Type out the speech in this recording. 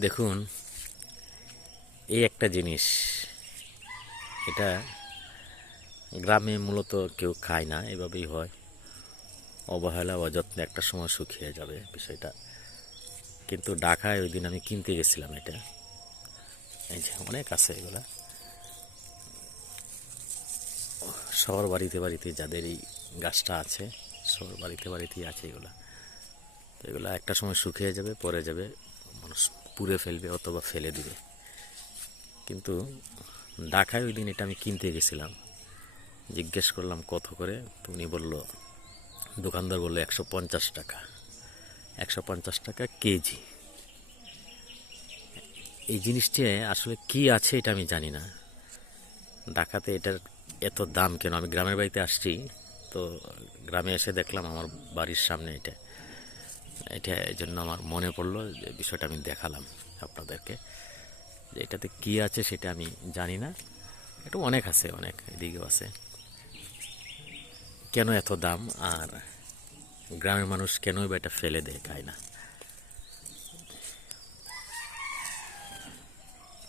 দেখুন, এই একটা জিনিস, এটা গ্রামে মূলত কেউ খায় না, এভাবেই হয়। অবহেলা অযত্নে একটা সময় শুকিয়ে যাবে বিষয়টা। কিন্তু ঢাকায় ওই দিন আমি কিনতে গেছিলাম এটা। এই যে অনেক আছে এগুলা, সবার বাড়িতে বাড়িতে যাদের এই গাছটা আছে, সবার বাড়িতে বাড়িতেই আছে এগুলা। তো এগুলা একটা সময় শুকিয়ে যাবে, পরে যাবে, মানুষ পুড়ে ফেলবে অথবা ফেলে দিবে। কিন্তু ঢাকায় ওই দিন এটা আমি কিনতে গেছিলাম, জিজ্ঞেস করলাম কত করে, তো উনি বলল, দোকানদার বললো 150 টাকা, 150 টাকা কেজি। এই জিনিসটি আসলে কি আছে এটা আমি জানি না, ঢাকাতে এটার এত দাম কেন। আমি গ্রামের বাড়িতে আসছি, তো গ্রামে এসে দেখলাম আমার বাড়ির সামনে এটা এটা এই জন্য আমার মনে পড়লো যে বিষয়টা আমি দেখালাম আপনাদেরকে, যে এটাতে কি আছে সেটা আমি জানি না। এটা অনেক আছে, অনেক এদিকেও আছে। কেন এত দাম, আর গ্রামের মানুষ কেনই বা এটা ফেলে দেয়, খায় না?